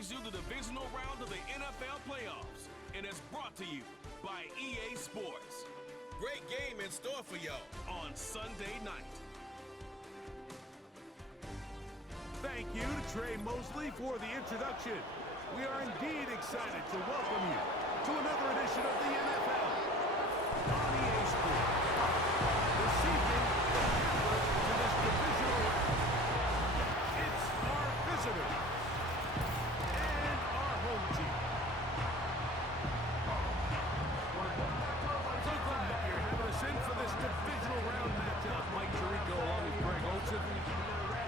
brings you the divisional round of the NFL playoffs and is brought to you by EA Sports. Great game in store for y'all on Sunday night. Thank you to Trey Mosley for the introduction. We are indeed excited to welcome you to another edition of the NFL on EA Sports. This evening, we're to this divisional round. It's our visitors and our home team. So glad you're having us in for this divisional round matchup. Mike Tirico along with Greg Olsen.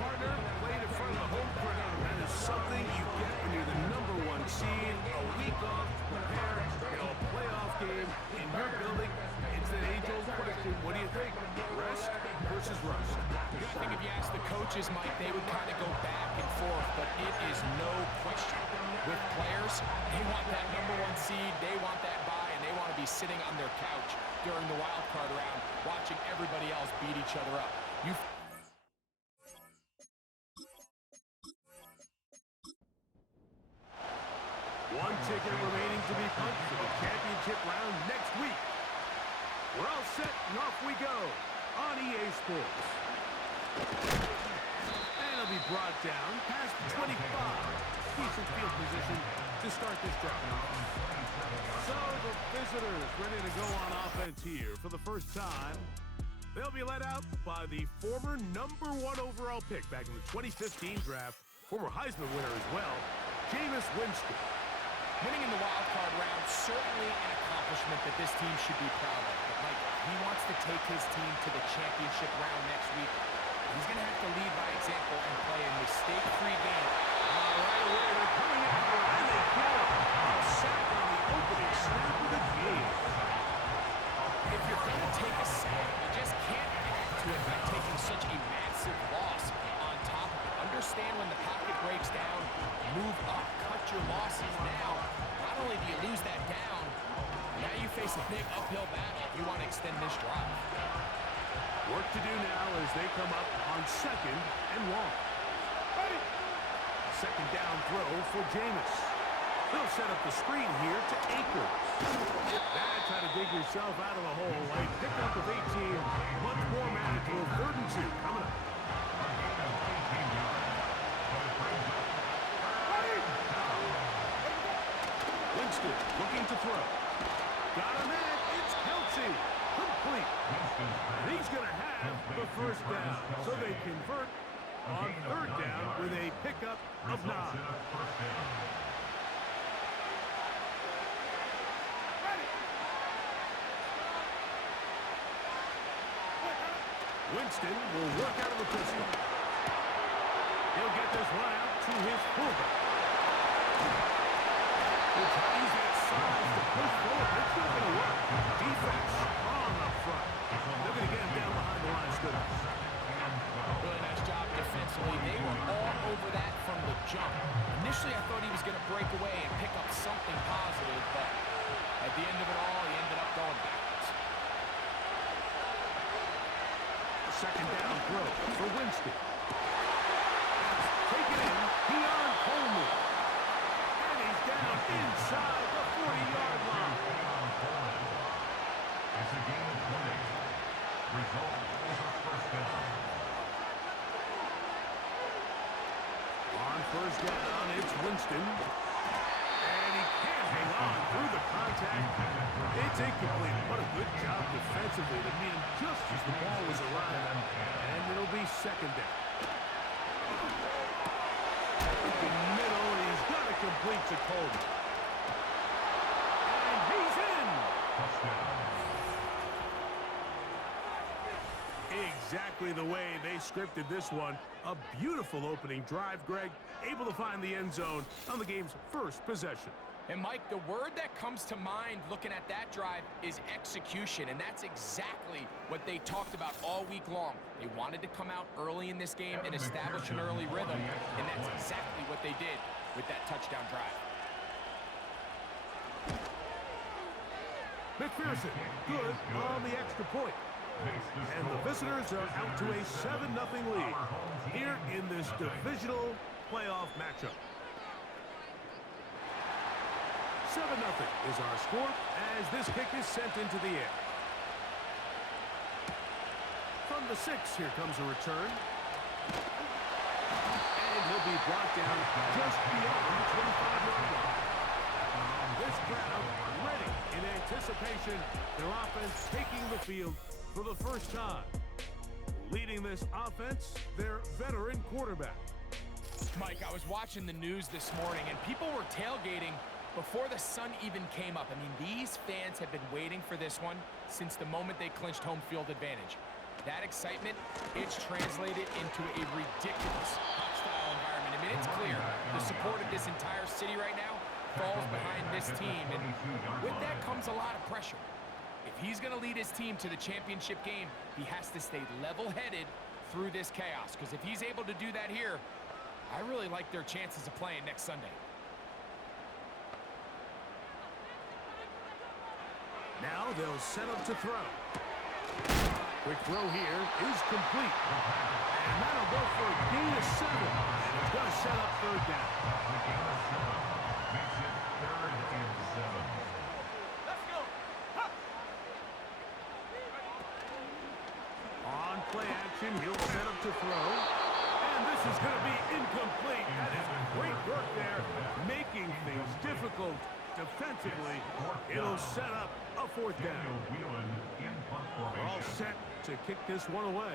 Partner, played in front of the home crowd. That is something you get when you're the #1 seed. A week off to prepare, a playoff game in your building. It's an age-old question. What do you think? Rest versus rust? I think if you ask the coaches, Mike, they would kind of go back and forth, but it is no question. With players, they want that #1 seed, they want that bye, and they want to be sitting on their couch during the wild card round, watching everybody else beat each other up. One ticket remaining to be punched for the championship round next week. We're all set, and off we go on EA Sports. And it'll be brought down past 25. Decent field position to start this drive. So the visitors ready to go on offense here for the first time. They'll be led out by the former #1 overall pick back in the 2015 draft, former Heisman winner as well, Jameis Winston. Winning in the wild card round, certainly an accomplishment that this team should be proud of. But Mike, he wants to take his team to the championship round next week. He's going to have to lead by example and play a mistake-free game. All right, they're coming out here, and they get it. A sack on the opening snap of the game. If you're going to take a sack, you just can't add to it by taking such a massive loss on top of it. Understand when the pocket breaks down, move up, cut your losses now. Not only do you lose that down, now you face a big uphill battle if you want to extend this drive. Work to do now as they come up on 2nd and 1. Second down throw for Jameis. They'll set up the screen here to Akers. That's how to dig yourself out of the hole. A pickup of 18. Much more manageable. 3rd and 2 coming up. Winston looking to throw. Got a man. It's Kelsey. Complete. And he's going to have the first down. So they convert on 3rd down with a pickup of 9. Winston will work out of the pistol. He'll get this one out to his fullback. He'll try to use that size to push forward. It's not going to work. Defense strong up front. They're going to get him down behind the line of scrimmage. Really nice job defensively. They were all over that from the jump. Initially, I thought he was going to break away and pick up something positive, but at the end of it all, he ended up going backwards. Second down throw for Winston. Take it in. Keon Coleman. And he's down inside the 40-yard line. It's a gain of 20. Result is a first down. On 1st down, it's Winston. And he can't hang on through the contact. It's incomplete. What a good job defensively to meet him just as the ball was arriving. And it'll be 2nd down. In the middle, he's got to complete to Coleman. And he's in. Exactly the way they scripted this one. A beautiful opening drive, Greg. Able to find the end zone on the game's first possession. And Mike, the word that comes to mind looking at that drive is execution, and that's exactly what they talked about all week long. They wanted to come out early in this game and establish an early rhythm, and that's exactly what they did with that touchdown drive. McPherson, good on the extra point. And the visitors are out to a 7-0 lead here in this divisional playoff matchup. 7-0 is our score as this kick is sent into the air. From the 6, here comes a return. And he'll be brought down just beyond the 25-yard line. This crowd ready in anticipation. Their offense taking the field for the first time. Leading this offense, their veteran quarterback. Mike, I was watching the news this morning, and people were tailgating before the sun even came up. I mean, these fans have been waiting for this one since the moment they clinched home field advantage. That excitement, it's translated into a ridiculous hostile environment. I mean, it's clear the support of this entire city right now falls behind this team, and with that comes a lot of pressure. If he's going to lead his team to the championship game, he has to stay level-headed through this chaos, because if he's able to do that here, I really like their chances of playing next Sunday. Now they'll set up to throw. Quick throw here is complete. And that'll go for a gain of 7. And it's going to set up third down. The gain of 7 makes it 3rd and 7. Let's go. On play action, he'll set up to throw. And this is going to be incomplete. That is great work there, making things difficult defensively. It'll set up a 4th down. We're all set to kick this one away.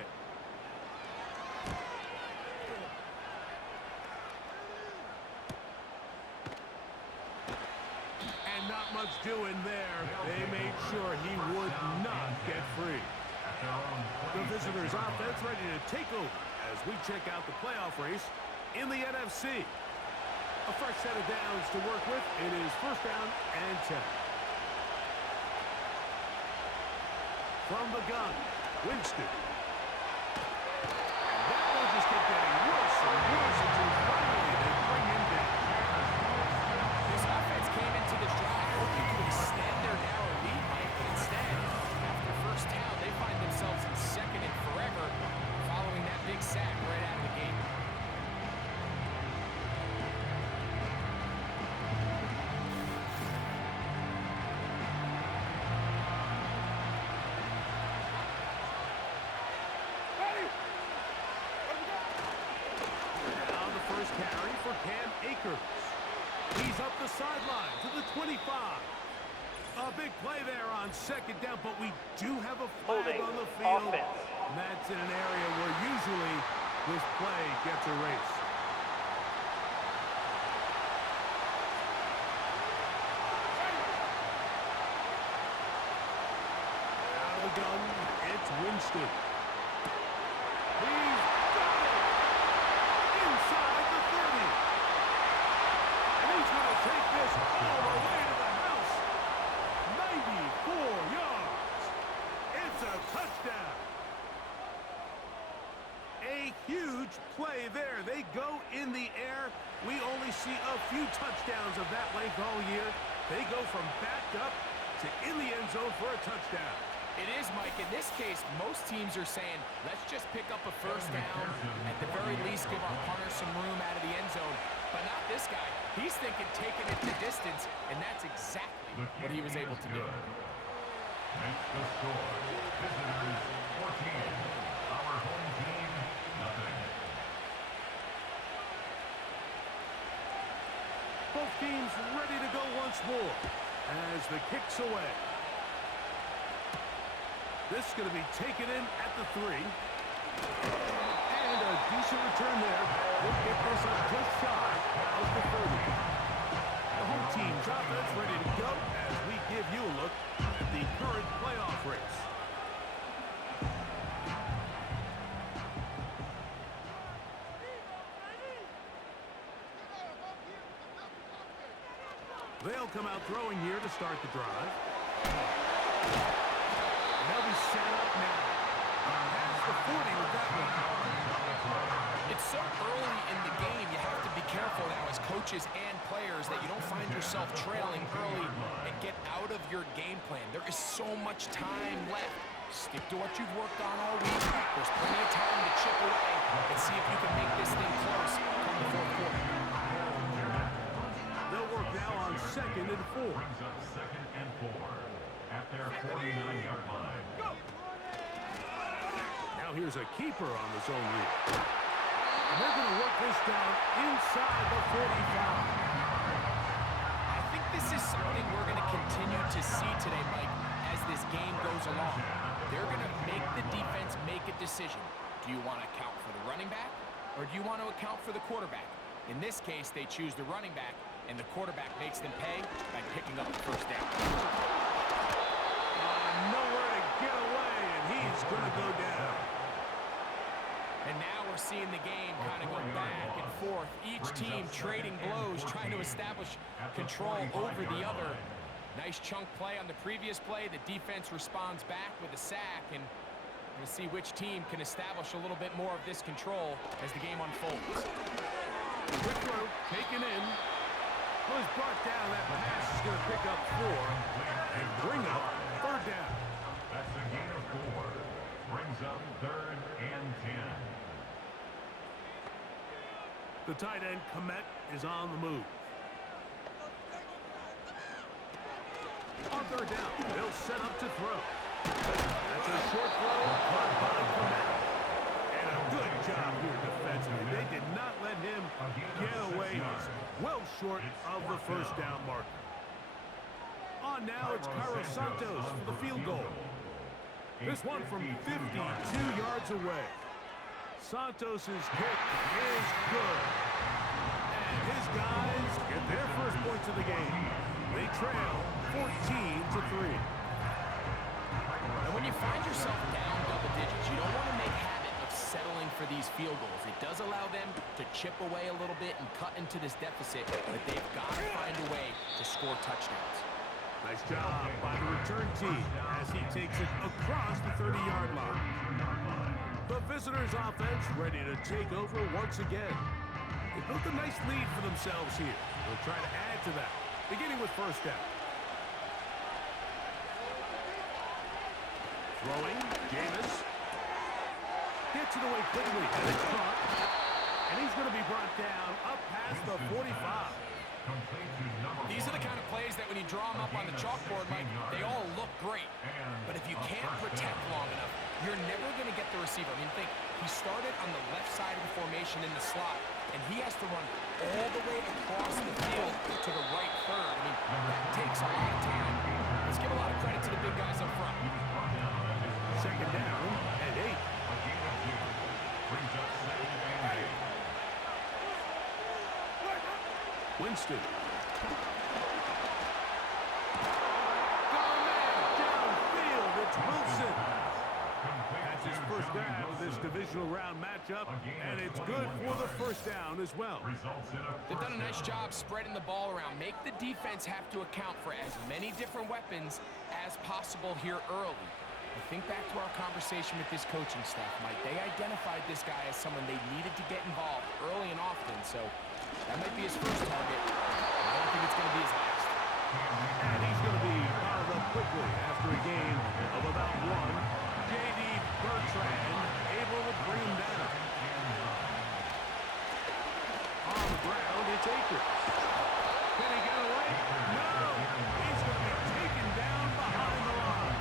And not much doing there. They made sure he would not get free. The visitors' offense ready to take over as we check out the playoff race in the NFC. A fresh set of downs to work with. It is 1st down and 10. From the gun, Winston. And that will just keep getting worse and worse until finally they bring him down. This offense came into this drive hoping to extend their narrow lead, Mike, but instead, after first down, they find themselves in 2nd and forever following that big sack right out of the gate. He's up the sideline to the 25. A big play there on 2nd down, but we do have a flag on the field. Offense. And that's in an area where usually this play gets erased. Out of the gun, it's Winston. He's got it! Inside the 30. He's going to take this all the way to the house. 94 yards. It's a touchdown. A huge play there. They go in the air. We only see a few touchdowns of that length all year. They go from backed up to in the end zone for a touchdown. It is, Mike. In this case, most teams are saying, let's just pick up a 1st down. At the very least, give our punter some room out of the end zone. But not this guy. He's thinking taking it the distance, and that's exactly what he was able to do. Makes the score. Visitors 14. Our home team, nothing. Both teams ready to go once more as the kick's away. This is going to be taken in at the 3. And a decent return there. We'll get this up just shy of the 30. The home team's offense ready to go as we give you a look at the current playoff race. They'll come out throwing here to start the drive. They'll be set up now. Past the 40 with that one. It's so early in the game, you have to be careful now as coaches and players that you don't find yourself trailing early and get out of your game plan. There is so much time left. Stick to what you've worked on all week. There's plenty of time to chip away and see if you can make this thing close come the 4th quarter. They'll work now on 2nd and and 4. Brings up 2nd and 4 at their 49-yard line. Now here's a keeper on the zone read. And they're going to work this down inside the 45. I think this is something we're going to continue to see today, Mike, as this game goes along. They're going to make the defense make a decision. Do you want to account for the running back, or do you want to account for the quarterback? In this case, they choose the running back, and the quarterback makes them pay by picking up the first down. Nowhere to get away, and he's going to go down. And now we're seeing the game kind of go back and forth. Each team trading blows, trying to establish control over the other. Nice chunk play on the previous play. The defense responds back with a sack, and we're going to see which team can establish a little bit more of this control as the game unfolds. Quick throw, taken in. Was brought down. That pass is going to pick up 4 and bring up 3rd down. That's a gain of 4. Brings up 3rd and 10. The tight end, Komet, is on the move. On 3rd down, they'll set up to throw. That's a short throw, caught by Komet. And a good job here defensively. They did not let him get away. He's well short of the first down marker. On now, it's Carlos Santos for the field goal. This one from 52 yards away. Santos' kick is good. And his guys get their first points of the game. They trail 14-3. And when you find yourself down double digits, you don't want to make habit of settling for these field goals. It does allow them to chip away a little bit and cut into this deficit, but they've got to find a way to score touchdowns. Nice job by the return team as he takes it across the 30-yard line. The visitors' offense ready to take over once again. They built a nice lead for themselves here. They'll try to add to that, beginning with first down. Throwing, Jameis. Gets it away quickly, and it's caught. And he's going to be brought down up past the 45. These are the kind of plays that when you draw them up on the chalkboard, Mike, they all look great. But if you can't protect long enough, you're never going to get the receiver. I mean, think, he started on the left side of the formation in the slot, and he has to run all the way across the field to the right third. I mean, that takes a lot of time. Let's give a lot of credit to the big guys up front. Second down and 8. Winston. Downfield, it's Wilson. That's his first grab of this divisional round matchup, and it's good for the first down as well. They've done a nice job spreading the ball around. Make the defense have to account for as many different weapons as possible here early. I think back to our conversation with this coaching staff, Mike. They identified this guy as someone they needed to get involved early and often, so that might be his first target. I don't think it's going to be his last. And he's going to be fouled up quickly after a gain of about 1. J.D. Bertrand able to bring him down. On the ground, it's Akers. Can he get away? No! He's going to be taken down behind the line.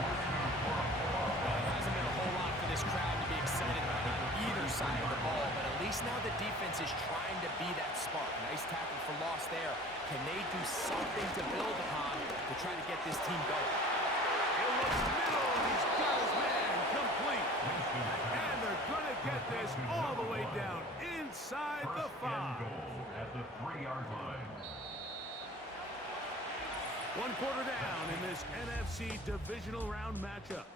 Well, it hasn't been a whole lot for this crowd to be excited about on either side of the ball, but at least now the defense is trying to be that spark. Nice tackle for loss there. Can they do something to build upon to try to get this team going? It looks middle, and he's got his man complete. And they're going to get this all the way down inside the 5. At the 3-yard line. 1 quarter down in this NFC divisional round matchup.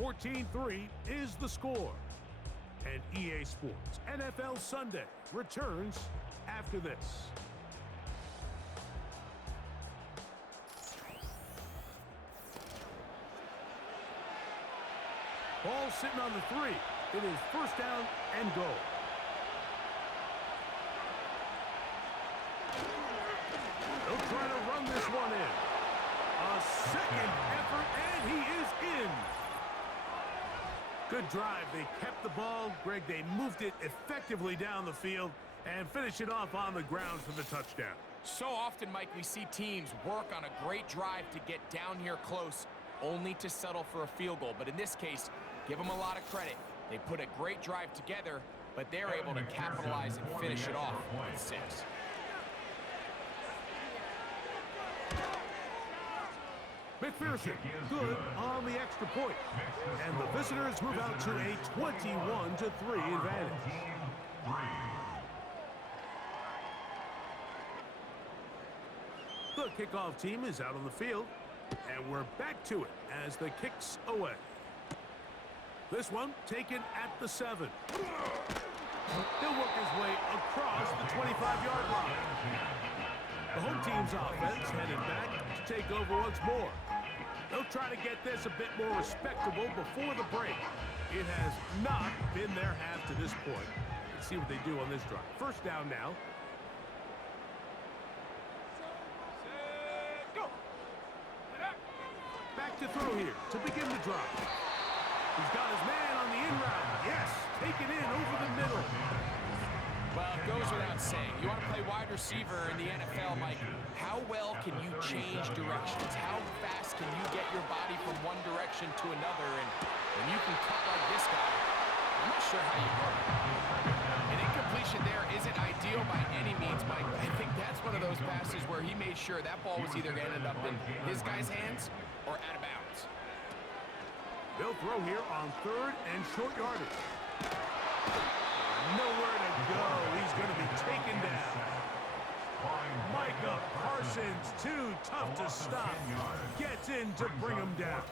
14-3 is the score. And EA Sports NFL Sunday returns after this. Ball sitting on the 3. It is first down and goal. They'll try to run this one in. A second effort, and he is in. Good drive. They kept the ball. Greg, they moved it effectively down the field and finished it off on the ground for the touchdown. So often, Mike, we see teams work on a great drive to get down here close, only to settle for a field goal. But in this case, give them a lot of credit. They put a great drive together, but they're able to capitalize and finish it off with 6. McPherson, good on the extra point. And the visitors move out to a 21-3 advantage. The kickoff team is out on the field, and we're back to it as the kick's away. This one taken at the 7. He'll work his way across the 25-yard line. The home team's offense headed back to take over once more. They'll try to get this a bit more respectable before the break. It has not been their half to this point. Let's see what they do on this drive. First down now. Back to throw here to begin the drive. He's got his man on the in route. Yes, taken in over the middle. Well, it goes without saying. You want to play wide receiver in the NFL, Mike. How well can you change directions? How fast can you get your body from one direction to another? And when you can cut like this guy, I'm not sure how you work. An incompletion there isn't ideal by any means, Mike. I think that's one of those passes where he made sure that ball was either going to end up in his guy's hands or out of bounds. They'll throw here on 3rd and short yardage. Nowhere to go. He's going to be taken down. Micah Parsons, too tough to stop. Gets in to bring him down.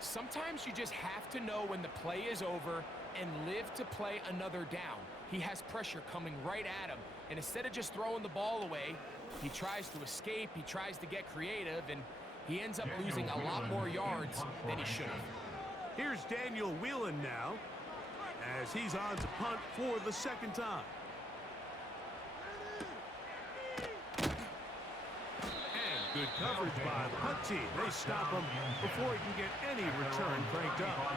Sometimes you just have to know when the play is over and live to play another down. He has pressure coming right at him, and instead of just throwing the ball away, he tries to escape, he tries to get creative, and he ends up losing a lot more yards than he should have. Here's Daniel Whelan now, as he's on to punt for the 2nd time. And good coverage by the punt team. They stop him before he can get any return cranked up.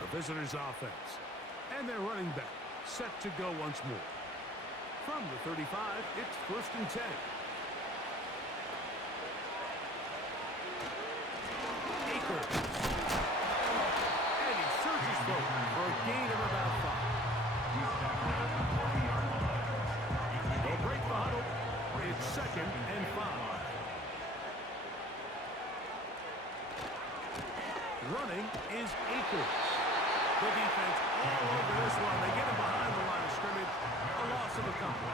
The visitors' offense. And their running back set to go once more. From the 35, it's 1st and 10. Akers. And he surges forward for a gain of about 5. They'll break the huddle. It's 2nd and 5. Running is Akers. The defense all over this one. They get him behind the line of scrimmage. A loss of a couple.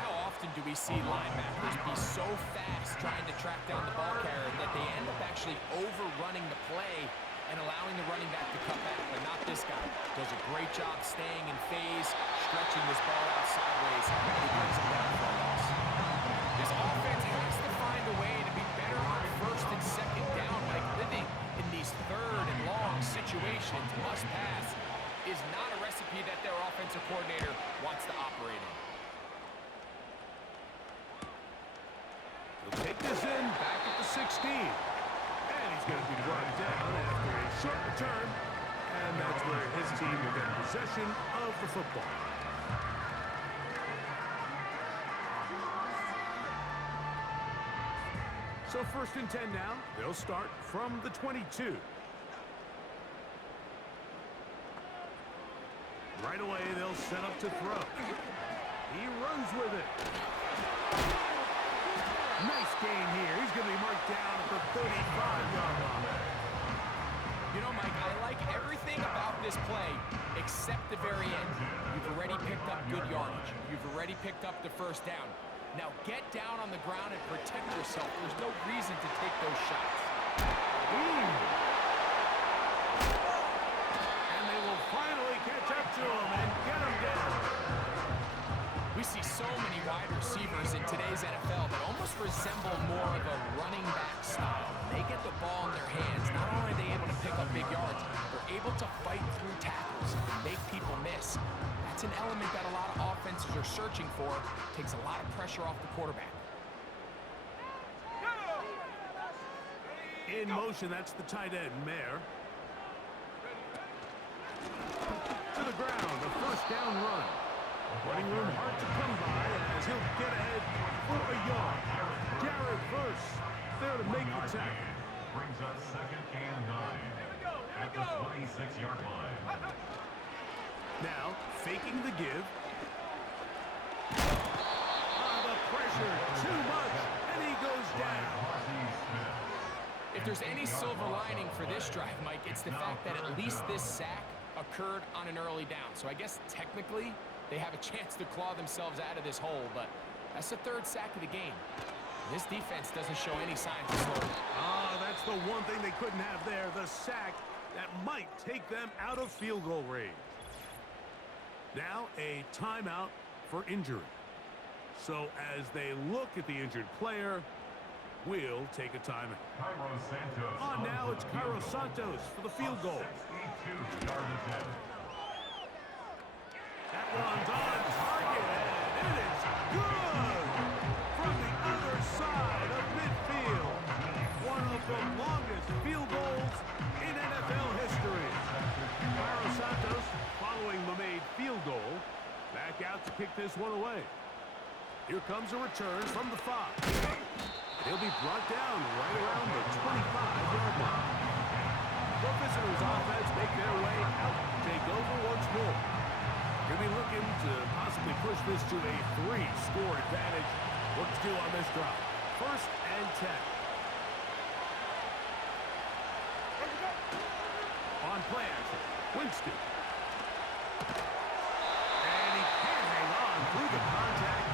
How often do we see linebackers be so fast trying to track down the ball carrier that they end up actually overrunning the play and allowing the running back to cut back? But not this guy. Does a great job staying in phase, stretching this ball out sideways, and he brings it down for a loss. This offense has to find a way to be better on 1st and 2nd down, like living in these 3rd and long situations. Must pass is not a recipe that their offensive coordinator wants to operate in. He'll take this in back at the 16. And he's going to be brought down after a short return. And that's where his team will get possession of the football. So 1st and 10 now. They'll start from the 22. Right away, they'll set up to throw. He runs with it. Nice gain here. He's going to be marked down at the 35-yard line. You know, Mike, I like everything about this play except the very end. You've already picked up good yardage. You've already picked up the 1st down. Now get down on the ground and protect yourself. There's no reason to take those shots. And they will finally catch up to him and get him down. We see so many wide receivers in today's NFL that almost resemble more of a running back style. When they get the ball in their hands, not only are they able to pick up big yards, they're able to fight through tackles and make people miss. That's an element that a lot of offenses are searching for. Takes a lot of pressure off the quarterback. In motion, that's the tight end, Mayer. To the ground, a 1st down run. Running room hard to come by as he'll faking the give. The pressure, too much, and he goes down. If there's any silver lining for this drive, Mike, it's the fact that at least this sack occurred on an early down. So I guess technically they have a chance to claw themselves out of this hole, but that's the third sack of the game. This defense doesn't show any signs of slowing. That's the one thing they couldn't have there, the sack that might take them out of field goal range. Now a timeout for injury. So as they look at the injured player, we'll take a timeout. On now, it's Cairo Santos for the field goal. That one's on target, and it is good from the other side of midfield. One of the longest field goals in NFL history. Cairo Santos, following the made field goal, back out to kick this one away. Here comes a return from the 5. He'll be brought down right around the 25-yard line. The visitors' offense make their way out to take over once more. He'll be looking to possibly push this to a 3-score advantage. What to do on this drive? 1st and 10. On play action, Winston. And he can't hang on through the contact.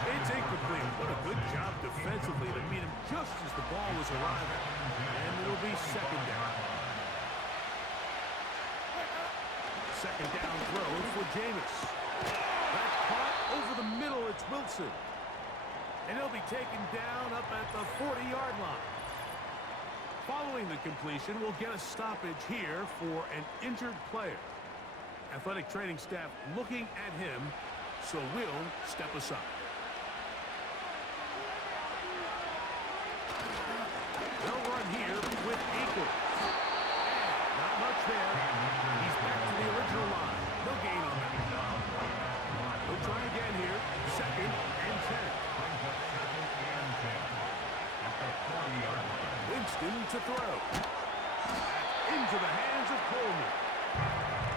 It's incomplete. What a good job defensively to meet him just as the ball was arriving. And it'll be 2nd down. 2nd down throw for Jameis. That's caught over the middle. It's Wilson. And he'll be taken down up at the 40-yard line. Following the completion, we'll get a stoppage here for an injured player. Athletic training staff looking at him, so we'll step aside. They'll run here with Eagles. And not much there. He's back to the original line. No gain on that. We'll try again here. 2nd and 10. Winston to throw. Into the hands of Coleman.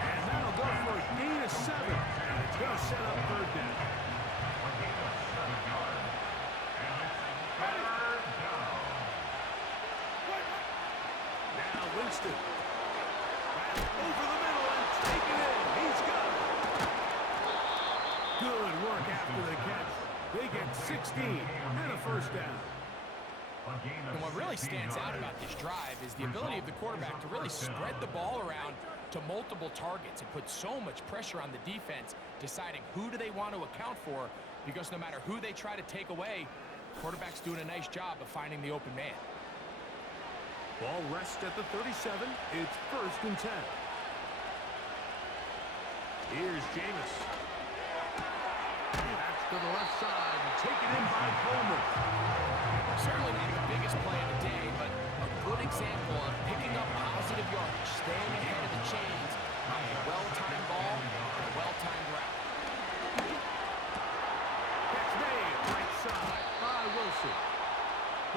And that'll go for a gain of 7. And it's going to set up 3rd down. Now Winston. Back over the middle and taken in. He's got it. Good work after the catch. They get 16 and a 1st down. And what really stands out about this drive is the ability of the quarterback to really spread the ball around to multiple targets and put so much pressure on the defense, deciding who do they want to account for, because no matter who they try to take away, the quarterback's doing a nice job of finding the open man. Ball rests at the 37. It's 1st and 10. Here's Jameis. That's to the left side. Taken in by Coleman. Certainly not the biggest play of the day, but a good example of picking up positive yardage, staying ahead of the chains on a well-timed ball and a well-timed route. Catch made. Right side by Wilson.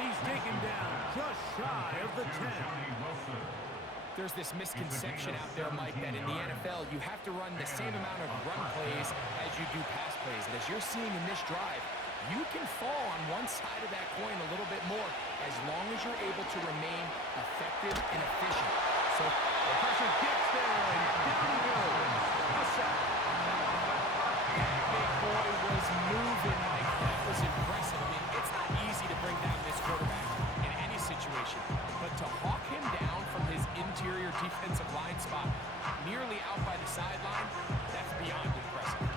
He's taken down just shy of the 10. There's this misconception out there, Mike, that in the NFL you have to run the same amount of run plays as you do pass plays. And as you're seeing in this drive, you can fall on one side of that coin a little bit more as long as you're able to remain effective and efficient. So the pressure gets there, and down he goes. A sack. That big boy was moving, Mike. That was impressive. I mean, it's not easy to bring down this quarterback in any situation, but to hawk him down from his interior defensive line spot nearly out by the sideline, that's beyond impressive.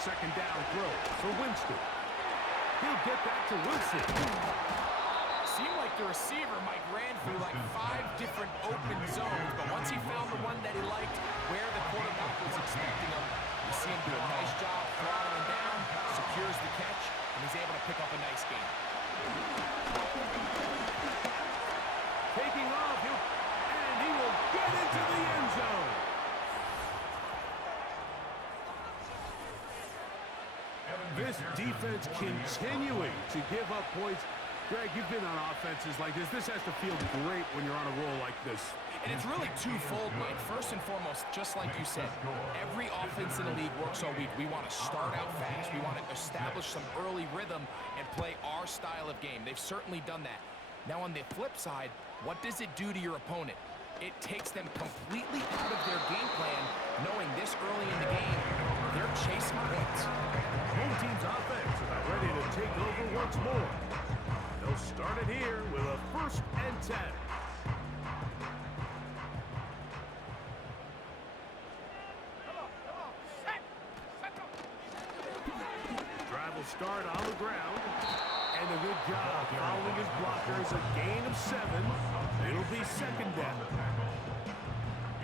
2nd down throw for Winston. He'll get that to Wilson. Seemed like the receiver, Mike, ran through like 5 different open zones, but once he found the one that he liked, where the quarterback was expecting him, you see him do a nice job throttling down, secures the catch, and he's able to pick up a nice gain. Taking off, and he will get into the end zone. This defense continuing to give up points Greg, you've been on offenses like this. This has to feel great when you're on a roll like this. And it's really twofold, Mike. First and foremost, just like you said, every offense in the league works all week. We want to start out fast. We want to establish some early rhythm and play our style of game. They've certainly done that. Now, on the flip side, what does it do to your opponent? It takes them completely out of their game plan, knowing this early in the game, they're chasing points. Home team's offense about ready to take over once more. They'll start it here with a 1st and 10. Drive will start on the ground. And a good job following his blockers. A gain of 7. It'll be 2nd down.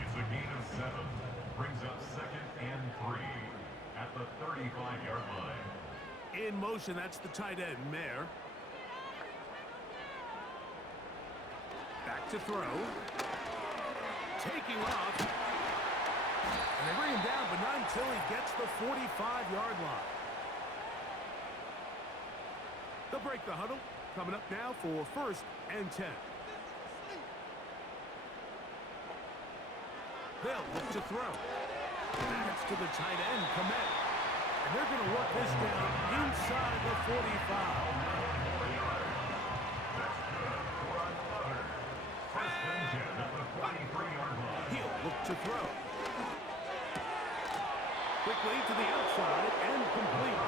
It's a gain of 7. Brings up 2nd and 3 at the 35-yard line. In motion, that's the tight end, Mayer. Back to throw. Taking off. And they bring him down, but not until he gets the 45-yard line. They'll break the huddle. Coming up now for 1st and 10. They'll look to throw. That's to the tight end, Komet. And they're going to work this down inside the 45. He'll look to throw. Quickly to the outside and complete.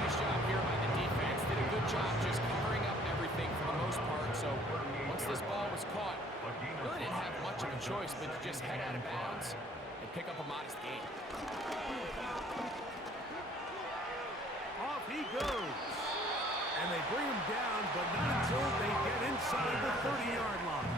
Nice job here by the defense. Did a good job just covering up everything for the most part. So once this ball was caught, really didn't have much of a choice but to just head out of bounds and pick up a modest gain. Off he goes. And they bring him down, but not until they get inside the 30-yard line.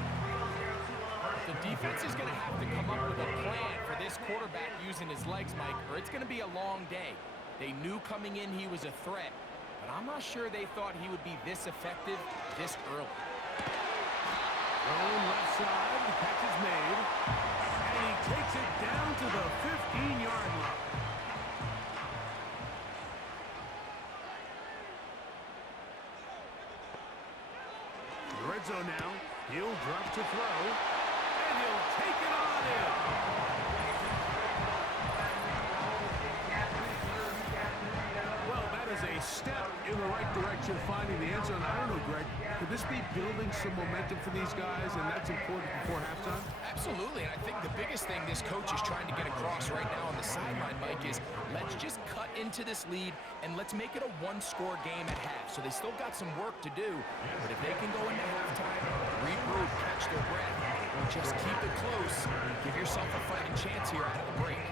The defense is going to have to come up with a plan for this quarterback using his legs, Mike, or it's going to be a long day. They knew coming in he was a threat, but I'm not sure they thought he would be this effective this early. Thrown left side, the catch is made, and he takes it down to the 15-yard line. The red zone now. He'll drop to throw, and he'll take it on in. Well, that is a step in the right direction, finding the end zone. I don't know, Greg. Could this be building some momentum for these guys, and that's important before halftime? Absolutely, and I think the biggest thing this coach is trying to get across right now on the sideline, Mike, is let's just cut into this lead and let's make it a one-score game at half. So they still got some work to do, but if they can go into halftime, regroup, catch their breath, or just keep it close, give yourself a fighting chance here out of the break.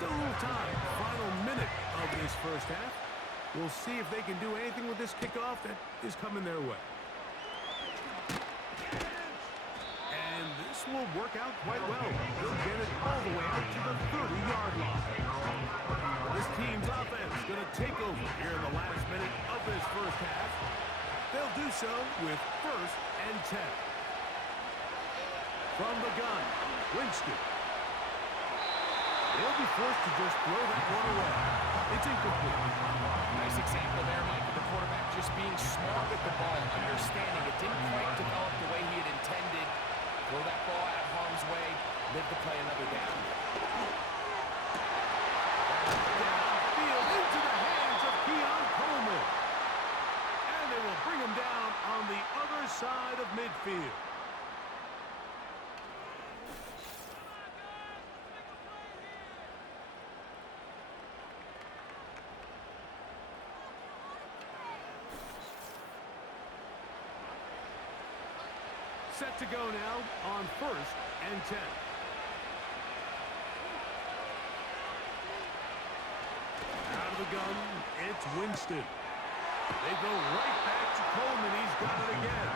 Still a little time. Final minute of this first half. We'll see if they can do anything with this kickoff that is coming their way. And this will work out quite well. They'll get it all the way out to the 30-yard line. This team's offense is going to take over here in the last minute of this first half. They'll do so with 1st and 10. From the gun, Winston. They'll be forced to just throw that one away. It's incomplete. Nice example there, Mike, of the quarterback just being smart with the ball, understanding it didn't quite develop the way he had intended. Throw that ball out of harm's way, live to play another down. Downfield into the hands of Keon Coleman. And they will bring him down on the other side of midfield. Set to go now on 1st and 10. Out of the gun, it's Winston. They go right back to Coleman. He's got it again.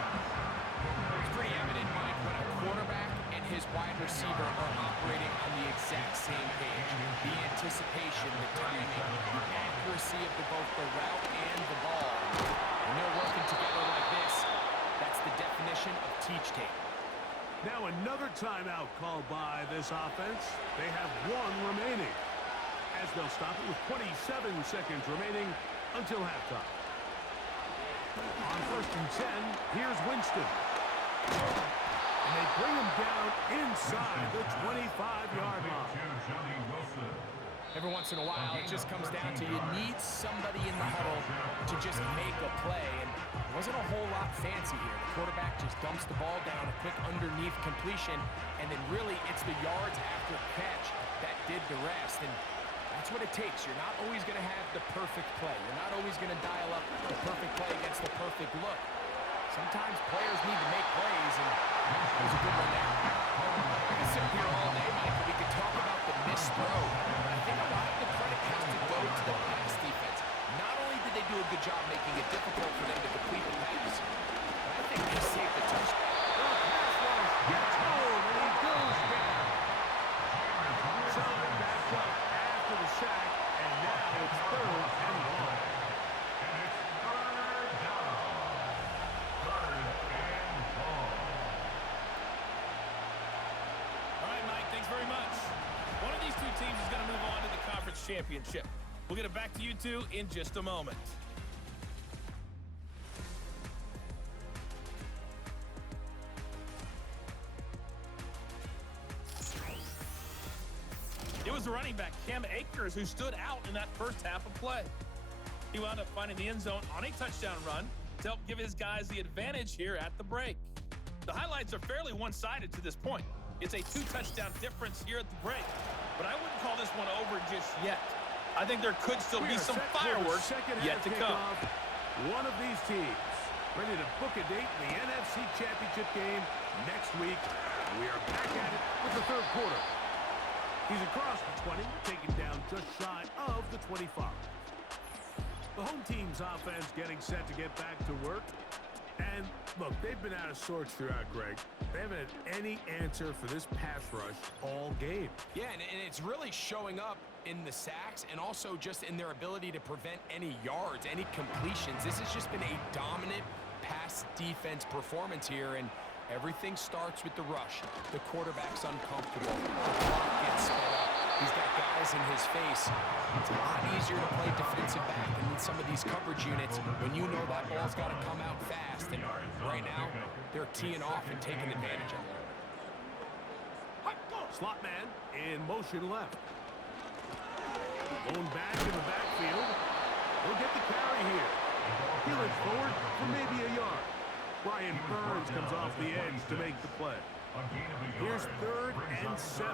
It's pretty evident, Mike, when a quarterback and his wide receiver are operating on the exact same page. The anticipation, the timing, the accuracy of both the route and the ball. When they're working together like this, that's the definition of teach tape. Now another timeout called by this offense. They have one remaining. as they'll stop it with 27 seconds remaining until halftime. On 1st and 10, here's Winston. And they bring him down inside the 25-yard line. Every once in a while, it just comes down to you need somebody in the huddle to just make a play. And it wasn't a whole lot fancy here. The quarterback just dumps the ball down, a quick underneath completion, and then really it's the yards after catch that did the rest. And that's what it takes. You're not always going to have the perfect play. You're not always going to dial up the perfect play against the perfect look. Sometimes players need to make plays, and it was a good one there. I could sit here all day, Mike, and we could talk about the missed throw. I think a lot of the credit has to go to the pass defense. Not only did they do a good job making it difficult for them to complete the pass, but I think they saved the touchdown. The pass rush gets home, and he goes down. Solid backed up after the sack, and now it's 3rd and 1. Very much. One of these two teams is going to move on to the conference championship. We'll get it back to you two in just a moment. It was the running back, Cam Akers, who stood out in that first half of play. He wound up finding the end zone on a touchdown run to help give his guys the advantage here at the break. The highlights are fairly one-sided to this point. It's a 2-touchdown difference here at the break, but I wouldn't call this one over just yet. I think there could still be some fireworks yet to come. One of these teams ready to book a date in the NFC Championship game next week. We are back at it with the 3rd quarter. He's across the 20, taken down just shy of the 25. The home team's offense getting set to get back to work. And, look, they've been out of sorts throughout, Greg. They haven't had any answer for this pass rush all game. Yeah, and it's really showing up in the sacks and also just in their ability to prevent any yards, any completions. This has just been a dominant pass defense performance here, and everything starts with the rush. The quarterback's uncomfortable. The clock gets sped up. He's got guys in his face. It's a lot easier to play defensive back than in some of these coverage units when you know that ball's got to come out fast. And right now, they're teeing off and taking advantage of it. Slot man in motion left. Going back in the backfield. He'll get the carry here. He'll forward for maybe a yard. Brian Burns comes off the edge to make the play. Here's 3rd and 7.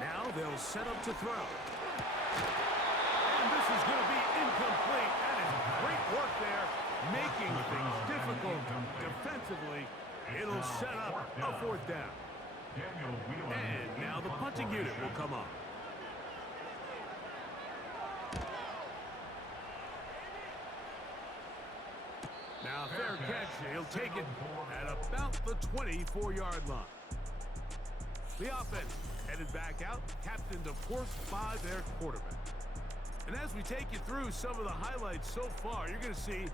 Now they'll set up to throw. And this is going to be incomplete. That is great work there, making things difficult defensively. It'll set up a 4th down. And now the punting unit will come on. Now fair catch. He'll take it at about the 24-yard line. The offense headed back out, captained, of course, by their quarterback. And as we take you through some of the highlights so far, you're going to see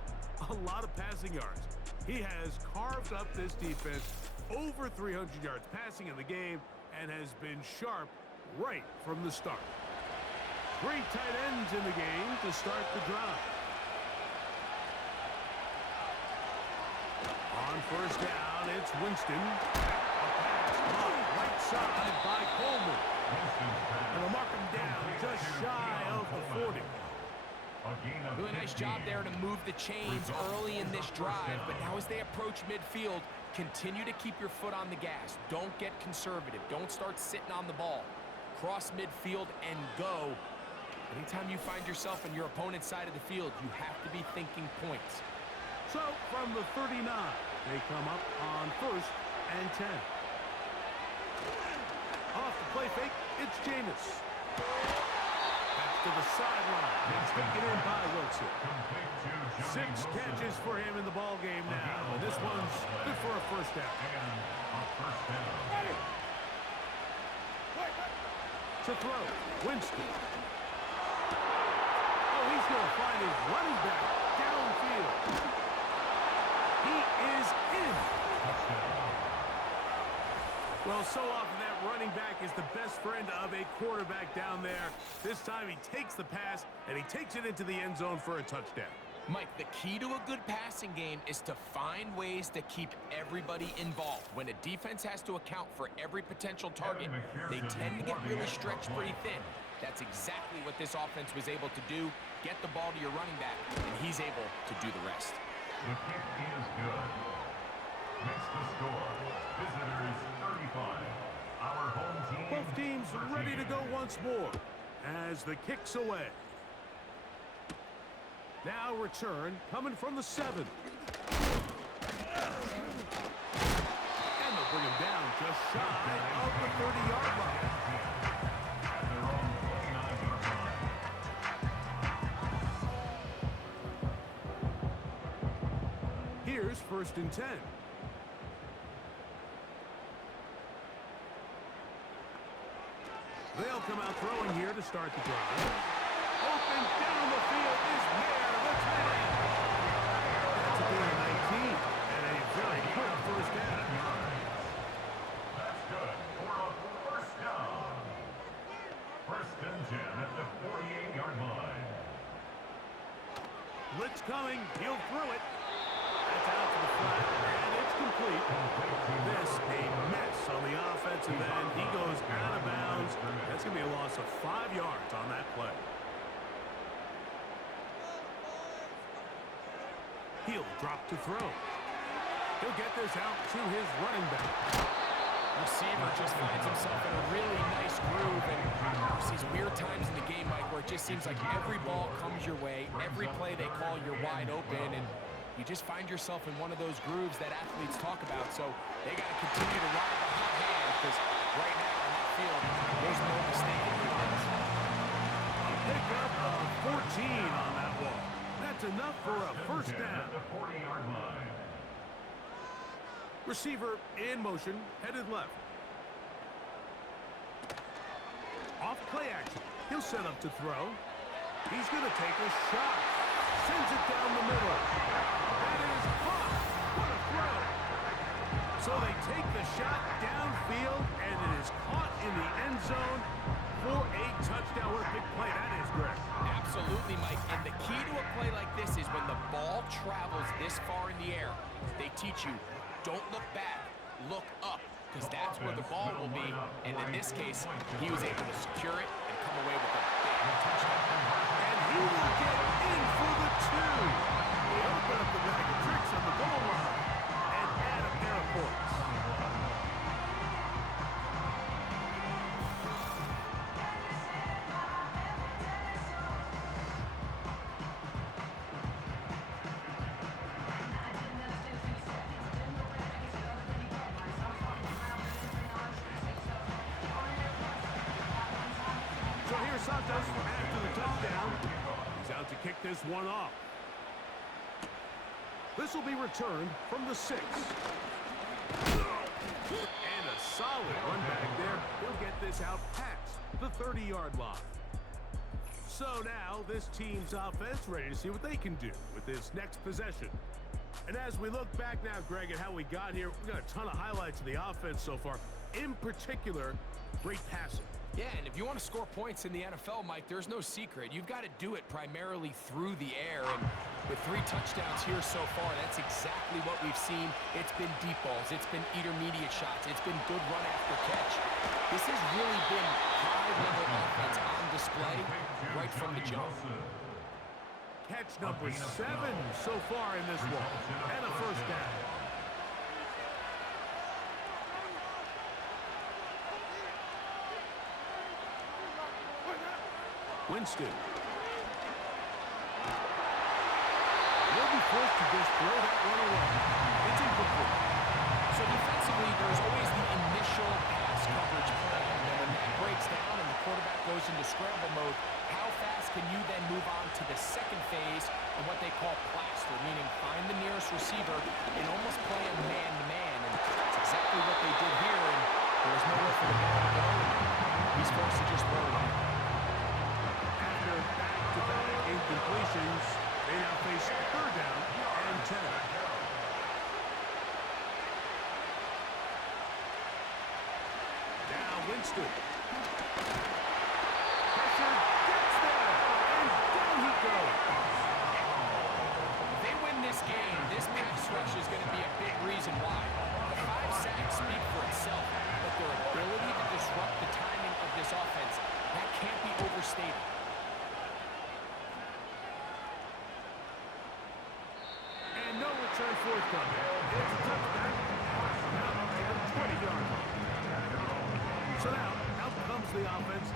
a lot of passing yards. He has carved up this defense over 300 yards passing in the game and has been sharp right from the start. 3 tight ends in the game to start the drive. On 1st down, it's Winston. Right side by Coleman. And they'll mark him down just shy of the 40. Really nice job there to move the chains early in this drive, but now as they approach midfield, continue to keep your foot on the gas. Don't get conservative. Don't start sitting on the ball. Cross midfield and go. Anytime you find yourself on your opponent's side of the field, you have to be thinking points. So from the 39, they come up on 1st and 10. Off the play fake, it's Jameis. Back to the sideline. It's taken in by Wilson. 6 catches for him in the ball game now. And this one's good for a 1st down. To throw, Winston. Oh, he's going to find his running back downfield. He is in. Well, so often that That running back is the best friend of a quarterback down there. This time he takes the pass, and he takes it into the end zone for a touchdown. Mike, the key to a good passing game is to find ways to keep everybody involved. When a defense has to account for every potential target, they tend to get really stretched pretty thin. That's exactly what this offense was able to do. Get the ball to your running back, and he's able to do the rest. The kick is good. Makes the score. Visitors 35. Our home team. Both teams 13. Ready to go once more as the kick's away. Now return coming from the 7. And they'll bring him down just shy of the 30-yard line. Here's 1st and 10. They'll come out throwing here to start the drive. Open down the field is Mayer, the tight end. That's a gain of 19 and a very quick first down. That's good for a first down. 1st and 10 at the 48-yard line. Blitz coming. He'll throw it. That's out to the flat, and it's complete. This a mess on the offensive end. He goes out of bounds. That's going to be a loss of 5 yards on that play. He'll drop to throw. He'll get this out to his running back. Receiver just finds himself in a really nice groove, and there's these weird times in the game, Mike, where it just seems like every ball comes your way, every play they call, you're wide open, and you just find yourself in one of those grooves that athletes talk about. So they got to continue to ride the hot hand, because right now on that field, there's no mistake. Pick up a 14 on that wall. That's enough for a first down. The 40-yard line. Receiver in motion, headed left. Off play action. He'll set up to throw. He's going to take a shot. Sends it down the middle. That is caught. What a throw. So they take the shot downfield, and it is caught in the end zone for a touchdown. What a big play that is, Greg. Absolutely, Mike. And the key to a play like this is when the ball travels this far in the air, they teach you, don't look back, look up, because that's where the ball will be. And in this case, he was able to secure it and come away with a big touchdown. And he will get in for the 2. They open up the bag of tricks on the goal line and add a pair of points. Santos after the touchdown. He's out to kick this one off. This will be returned from the 6. And a solid run back there. He'll get this out past the 30-yard line. So now this team's offense ready to see what they can do with this next possession. And as we look back now, Greg, at how we got here, we got a ton of highlights of the offense so far. In particular, great passing. Yeah, and if you want to score points in the NFL, Mike, there's no secret. You've got to do it primarily through the air, and with 3 touchdowns here so far, that's exactly what we've seen. It's been deep balls, it's been intermediate shots, it's been good run after catch. This has really been high-level offense on display right from the jump. Catch number 7 so far in this one, and a first down. Winston. He'll be forced to just throw that one away. It's incomplete. So defensively, there's always the initial pass coverage plan. And when that breaks down and the quarterback goes into scramble mode, how fast can you then move on to the second phase of what they call plaster, meaning find the nearest receiver and almost play him man-to-man. And that's exactly what they did here. And there was nowhere for the ball to go. He's forced to just throw it away. Back-to-back incompletions. They now face 3rd down and 10. Now contested. Pressure gets there, and down he goes. If they win this game, this pass rush is going to be a big reason why. The 5 sacks speak for itself, but their ability to disrupt the timing of this offense, that can't be overstated. And no return forthcoming. It's a touchback. Now to the 20-yard line. So now, out comes the offense,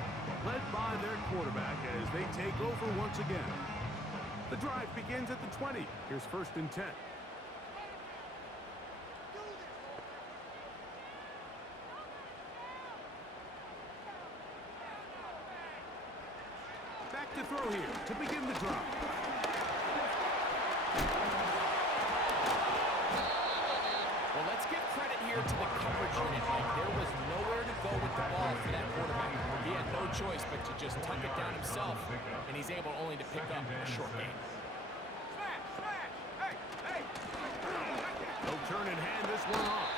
led by their quarterback as they take over once again. The drive begins at the 20. Here's 1st and 10. Back to throw here to begin the drive. Well, let's give credit here to the coverage unit, Mike. There was nowhere to go with the ball for that quarterback. He had no choice but to just tuck it down himself, and he's able only to pick up a short gain. They'll turn and hand this one off.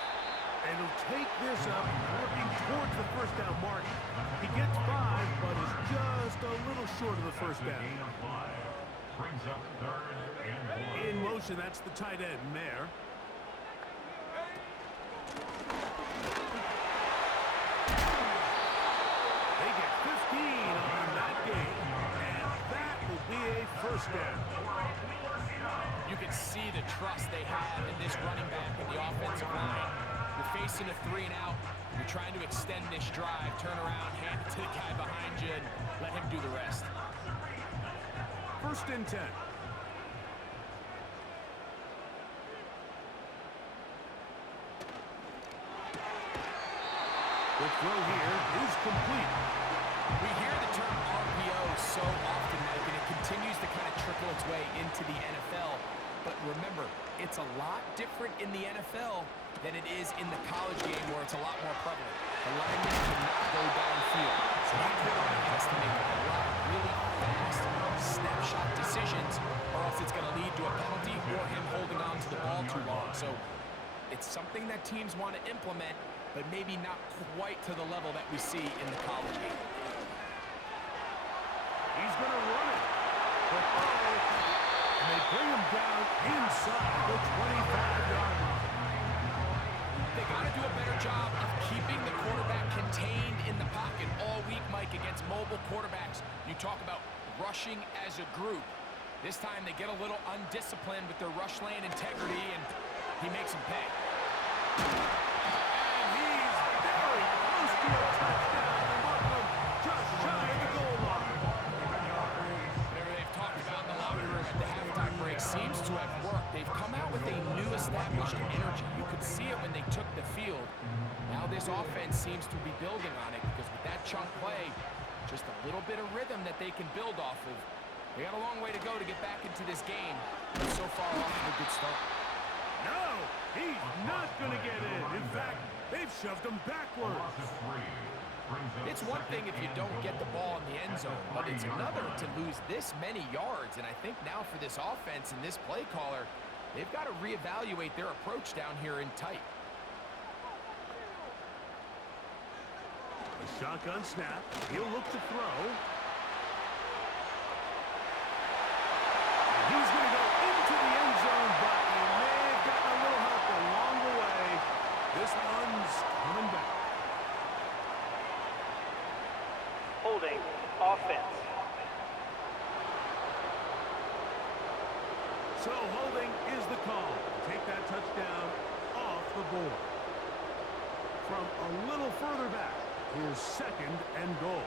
And he'll take this up, working towards the first down mark. He gets 5, but is just a little short of the first down. Brings up 3rd and 1. In motion, that's the tight end, Mayer. They get 15 on that game, and that will be a first down. You can see the trust they have in this running back in the offensive line. You're facing a 3 and out. You're trying to extend this drive, turn around, hand it to the guy behind you, and let him do the rest. 1st and 10. The throw here is complete. We hear the term RPO so often, Mike, and it continues to kind of trickle its way into the NFL. But remember, it's a lot different in the NFL than it is in the college game where it's a lot more prevalent. The lineman cannot go downfield, so that quarterback has to make a lot of really fast snapshot decisions, or else it's going to lead to a penalty or him holding on to the ball too long. So it's something that teams want to implement, but maybe not quite to the level that we see in the college game. He's going to run it. And they bring him down inside the 25-yard line. They got to do a better job of keeping the quarterback contained in the pocket all week, Mike, against mobile quarterbacks. You talk about rushing as a group. This time they get a little undisciplined with their rush lane integrity, and he makes them pay. And he's very close to a touchdown. The Markham just shy of the goal line. Whatever they've talked about in the locker room at the halftime break seems to have worked. They've come out with a new established energy. You could see it when they took the field. Now this offense seems to be building on it because with that chunk play, just a little bit of rhythm that they can build off of. They got a long way to go to get back into this game, but so far off to a good start. No, he's not going to get in. In fact, they've shoved him backwards. It's one thing if you don't get the ball in the end zone, but it's another to lose this many yards. And I think now for this offense and this play caller, they've got to reevaluate their approach down here in tight. A shotgun snap. He'll look to throw. And he's going to go into the end zone, but he may have gotten a little help along the way. This one's coming back. Holding offense. So holding is the call. Take that touchdown off the board. From a little further back, here's 2nd and goal.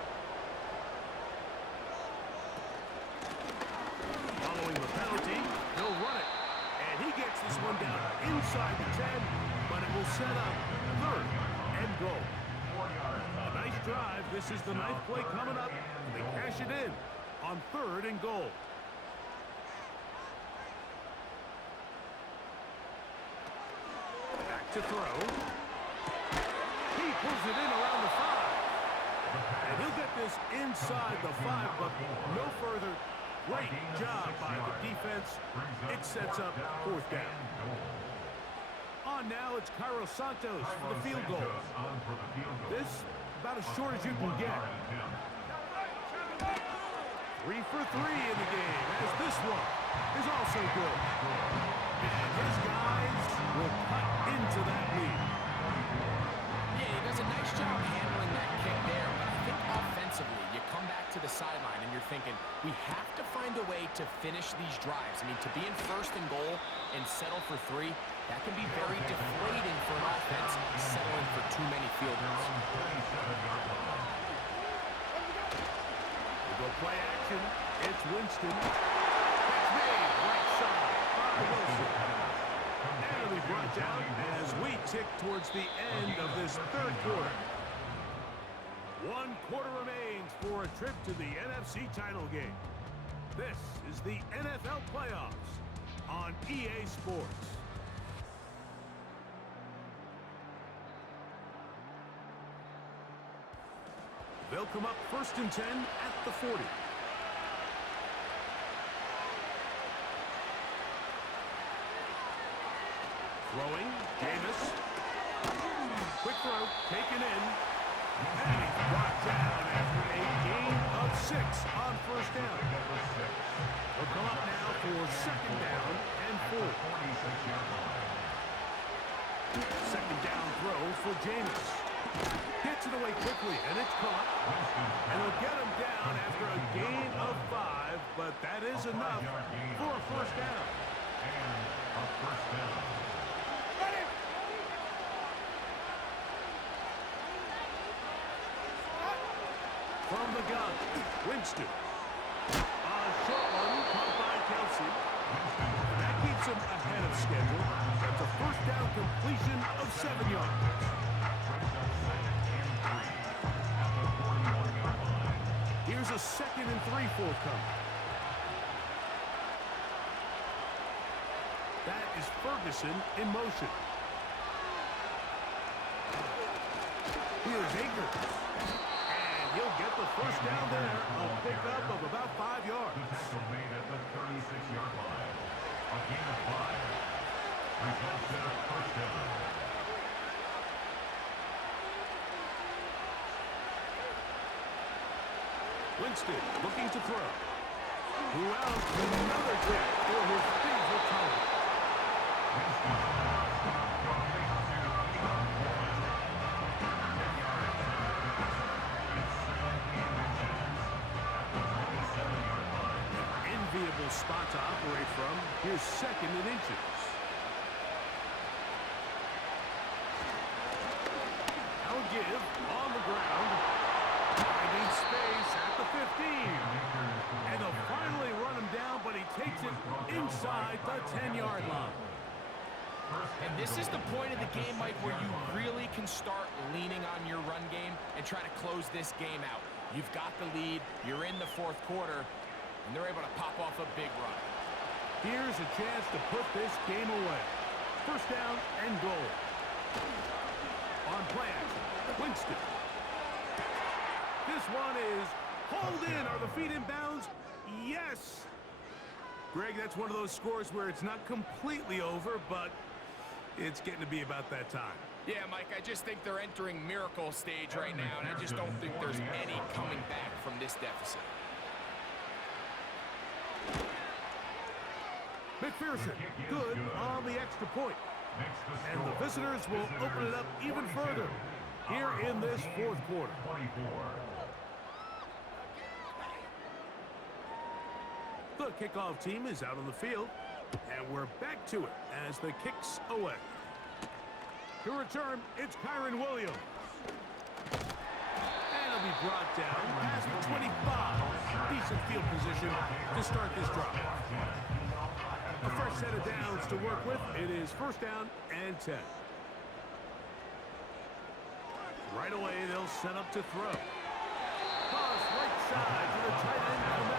Following the penalty, he'll run it. And he gets this one down inside the 10, but it will set up 3rd and goal. A nice drive. This is the 9th play coming up. They cash it in on 3rd and goal. Back to throw. He pulls it in around the 5. And he'll get this inside the 5, but no further. Great job by the defense. It sets up 4th down. On now, it's Cairo Santos for the field goal. This about as short as you can get. 3 for 3 in the game, as this one is also good. And his guys will cut into that lead. Yeah, he does a nice job handling that kick there, but I think offensively, you come back to the sideline and you're thinking, we have to find a way to finish these drives. I mean, to be in first and goal and settle for 3, that can be very deflating for an offense settling for too many field goals. We'll go play action. It's Winston. It's made right side by Wilson. And it'll be brought down as we tick towards the end of this third quarter. 1 quarter remains for a trip to the NFC title game. This is the NFL playoffs on EA Sports. They'll come up 1st and 10 at the 40. Throwing, Jameis. Quick throw, taken in. And he's brought down after a gain of 6 on 1st down. They'll come up now for 2nd down and 4. 2nd down throw for Jameis. Gets it away quickly, and it's caught. And he'll get him down after a gain of 5, but that is enough for a 1st down. And a 1st down. From the gun, Winston. A short one caught by Kelsey. That keeps him ahead of schedule. That's a 1st down completion of 7 yards. Here's a 2nd and 3 forthcoming. That is Ferguson in motion. Here's Akers. And he'll get the 1st down there. A pickup of about 5 yards. The tackle made at the 36-yard line. A gain of 5. Results in a 1st down. Winston looking to throw. Throughout another grab for his favorite target. Enviable spot to operate from. Here's 2nd and inches. Now give on the ground. Finding space at the 15. And they'll finally run him down, but he takes it inside the 10-yard line. And this is the point of the game, Mike, where you really can start leaning on your run game and try to close this game out. You've got the lead, you're in the 4th quarter, and they're able to pop off a big run. Here's a chance to put this game away. 1st down and goal. On play action, Winston. This one is hauled in. Are the feet in bounds? Yes. Greg, that's one of those scores where it's not completely over, but it's getting to be about that time. Yeah, Mike, I just think they're entering miracle stage right now, and I just don't think there's any coming back from this deficit. McPherson, good on the extra point. And the visitors will open it up even further here in this 4th quarter. 24. The kickoff team is out on the field, and we're back to it as the kick's away. To return, it's Kyron Williams. And he'll be brought down past the 25. Decent field position to start this drive. The first set of downs to work with. It is 1st down and 10. Right away, they'll set up to throw. Pass right side to the tight end.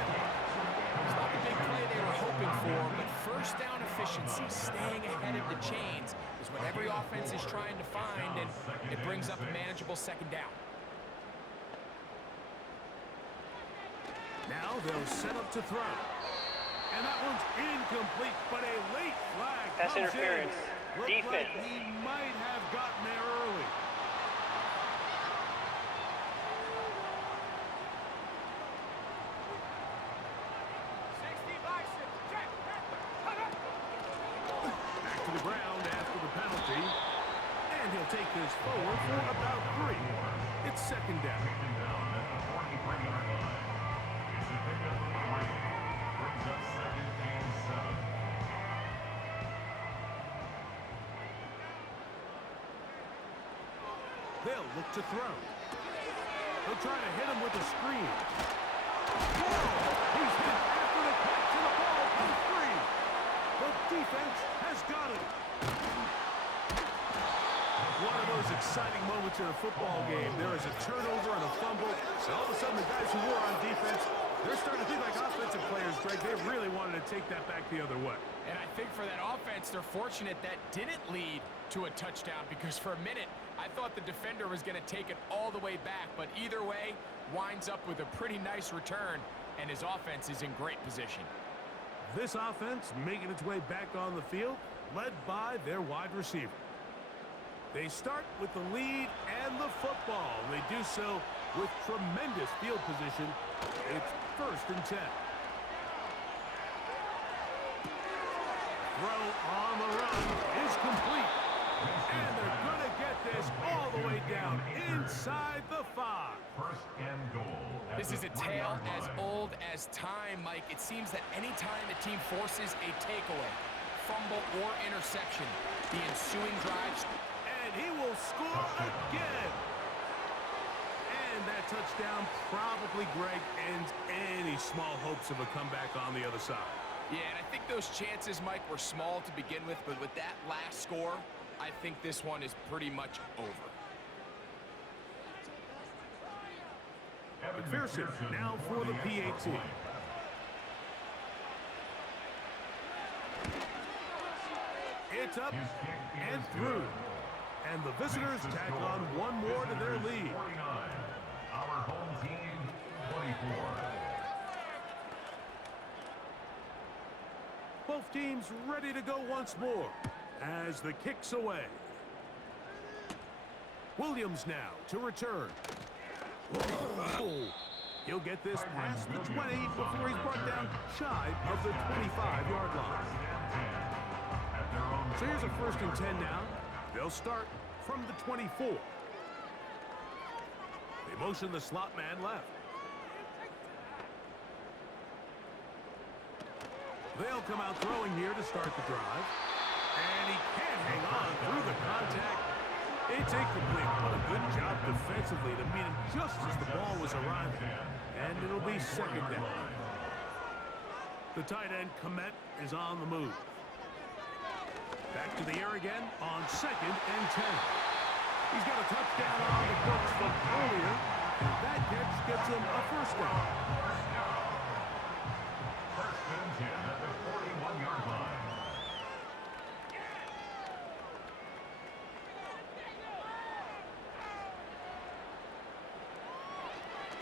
It's not the big play they were hoping for, but 1st down efficiency, staying ahead of the chains, is what every offense is trying to find, and it brings up a manageable 2nd down. Now they'll set up to throw. And that one's incomplete, but a late flag That's comes interference. in. Looked Defense. like he might have gotten there early. They'll take this forward for about 3. It's second down. Second down at the 43-yard line. It's a pickup of 3. Brings up second and 7. They'll look to throw. They'll try to hit him with a screen. He's hit after the catch, and the ball is free. The defense has got it. One of those exciting moments in a football game. There is a turnover and a fumble. And all of a sudden, the guys who were on defense, they're starting to think like offensive players, Greg. They really wanted to take that back the other way. And I think for that offense, they're fortunate that didn't lead to a touchdown, because for a minute, I thought the defender was going to take it all the way back. But either way, winds up with a pretty nice return, and his offense is in great position. This offense making its way back on the field, led by their wide receiver. They start with the lead and the football. They do so with tremendous field position. It's first and 10. Throw on the run is complete. And they're going to get this all the way down inside the 5. First and goal. This is a tale as old as time, Mike. It seems that any time a team forces a takeaway, fumble, or interception, the ensuing drives... And he will score again. And that touchdown probably, Greg, ends any small hopes of a comeback on the other side. Yeah, and I think those chances, Mike, were small to begin with, but with that last score, I think this one is pretty much over. McPherson now for the PAT. It's up and through. And the visitors tack on one more to their lead. 49. Our home team, 24. Both teams ready to go once more as the kick's away. Williams now to return. He'll get this past the 20 before he's brought down shy of the 25-yard line. So here's a first and 10 now. They'll start from the 24. They motion the slot man left. They'll come out throwing here to start the drive. And he can't hang on through the contact. It's incomplete. What a good job defensively to meet him just as the ball was arriving. And it'll be second down. The tight end, Komet, is on the move. Back to the air again on second and 10. He's got a touchdown on the books from earlier, and that catch gets him a first down. First and 10 at the 41-yard line.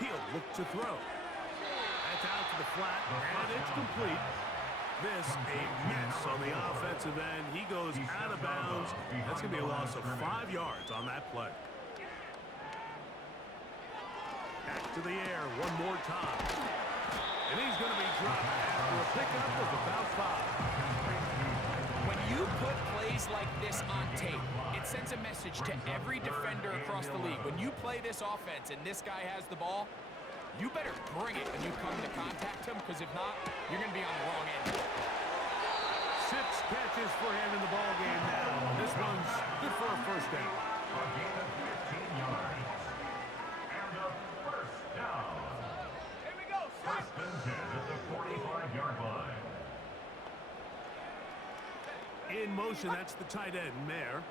He'll look to throw. That's out to the flat, and it's complete. This a mess on the offensive end. He goes out of bounds. That's going to be a loss of 5 yards on that play. Back to the air one more time. And he's going to be dropped after a pickup of about 5. When you put plays like this on tape, it sends a message to every defender across the league. When you play this offense and this guy has the ball, you better bring it when you come to contact him, because if not, you're going to be on the wrong end. 6 catches for him in the ball game now. This one's good for a first down. A gain of 15 yards. And a first down. Here we go. First and 10 at the 45-yard line. In motion, that's the tight end, Mayer.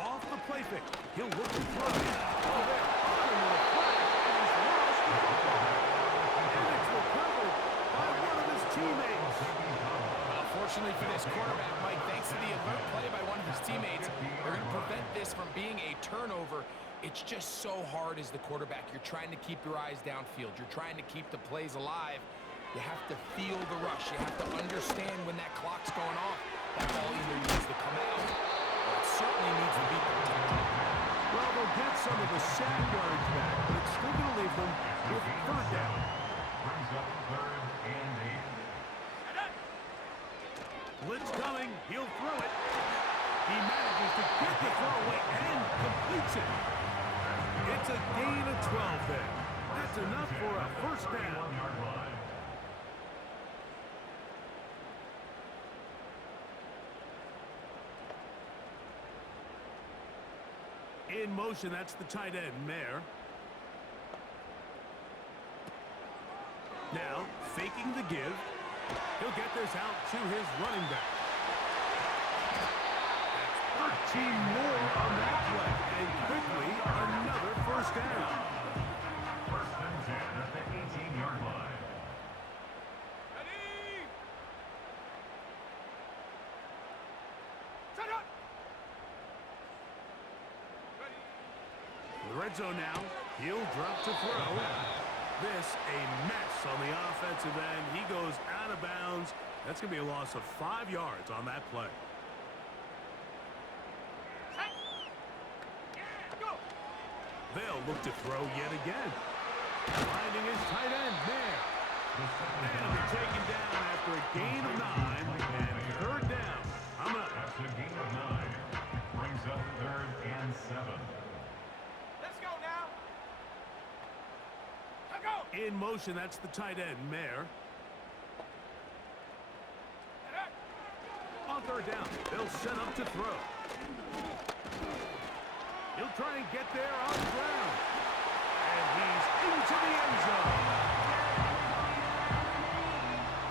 Off the play fake. He'll look to throw. Oh, they're on him with a flag, and he's lost the football. And it's recovered by one of his teammates. Fortunately for this quarterback, Mike, thanks to the alert play by one of his teammates, they're going to prevent this from being a turnover. It's just so hard as the quarterback. You're trying to keep your eyes downfield. You're trying to keep the plays alive. You have to feel the rush. You have to understand when that clock's going off. That ball either needs to come out, or it certainly needs to be protected. Well, they'll get some of the sack yards back, but it's still going to leave them with third down. Brings up third and 8. Blitz coming. He'll throw it. He manages to get the throw away and completes it. It's a gain of 12 there. That's enough for a first down. In motion, that's the tight end, Mayer. Now, faking the give. He'll get this out to his running back. That's 13 more on that play. And quickly, another first down. First and 10 at the 18-yard line. Ready? Set up! The red zone now. He'll drop to throw. This a mess on the offensive end. He goes out of bounds. That's going to be a loss of 5 yards on that play. They'll look to throw yet again. Finding his tight end there. And he'll be taken down after a gain of 9 and third down. I'm up. After a gain of 9, brings up 3rd and 7. Let's go now. Let's go. In motion, that's the tight end, Mayer. On third down, they'll set up to throw. He'll try and get there on the ground. And he's into the end zone.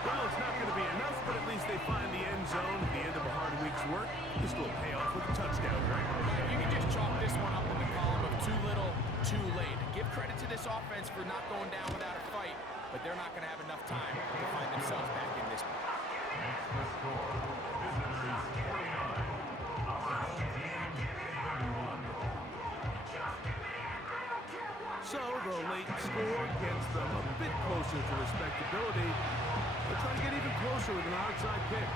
Well, it's not going to be enough, but at least they find the end zone at the end of a hard week's work. This will pay off with a touchdown, right? You can just chalk this one up in the column of too little, too late. Give credit to this offense for not going down without a fight, but they're not going to have enough time to find themselves back in this one. Makes the score. Visitors 49. Our home team 31. So the late score gets them a bit closer to respectability. They'll try to get even closer with an onside kick.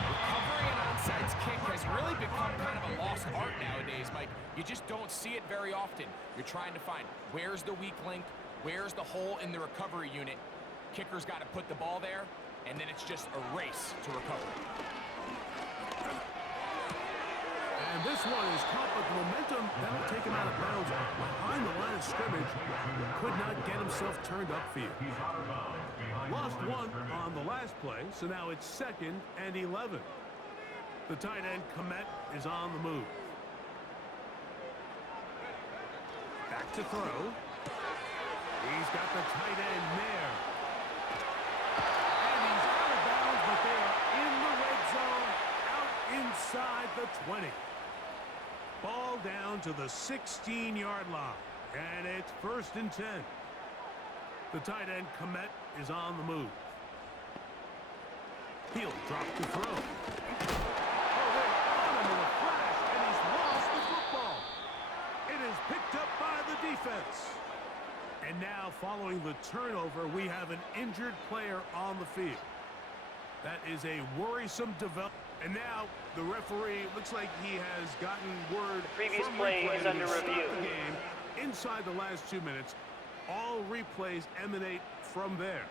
Recovering an onside kick has really become kind of a lost art nowadays, Mike. You just don't see it very often. You're trying to find where's the weak link, where's the hole in the recovery unit. Kicker's got to put the ball there, and then it's just a race to recovery. And this one is caught, but the momentum that'll take him out of bounds behind the line of scrimmage. Could not get himself turned upfield. Lost one on the last play, so now it's 2nd and 11. The tight end, Komet, is on the move. Back to throw. He's got the tight end there. And he's out of bounds, but they are in the red zone, out inside the 20. Ball down to the 16-yard line, and it's 1st and 10. The tight end, Komet, is on the move. He'll drop to throw. Oh, they're on him in a flash, and he's lost the football. It is picked up by the defense. And now, following the turnover, we have an injured player on the field. That is a worrisome development. And now the referee looks like he has gotten word. The previous from play replay is to under stop review. the game inside the last 2 minutes. All replays emanate from there.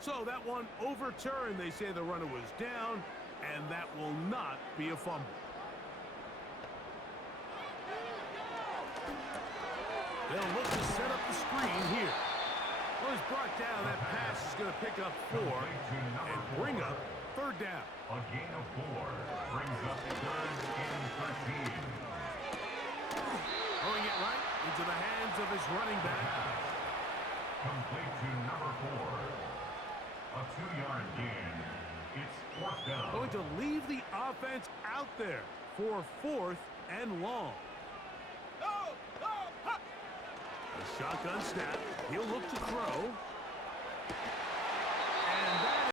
So that one overturned. They say the runner was down, and that will not be a fumble. They'll look to set up the screen here. Well, it's brought down. That pass is going to pick up 4 and bring up 3rd down. A gain of 4 brings up 3rd and 13. Throwing it right into the hands of his running back. Complete to number 4. A 2-yard gain. It's 4th down. Going to leave the offense out there for 4th and long. A shotgun snap. He'll look to throw.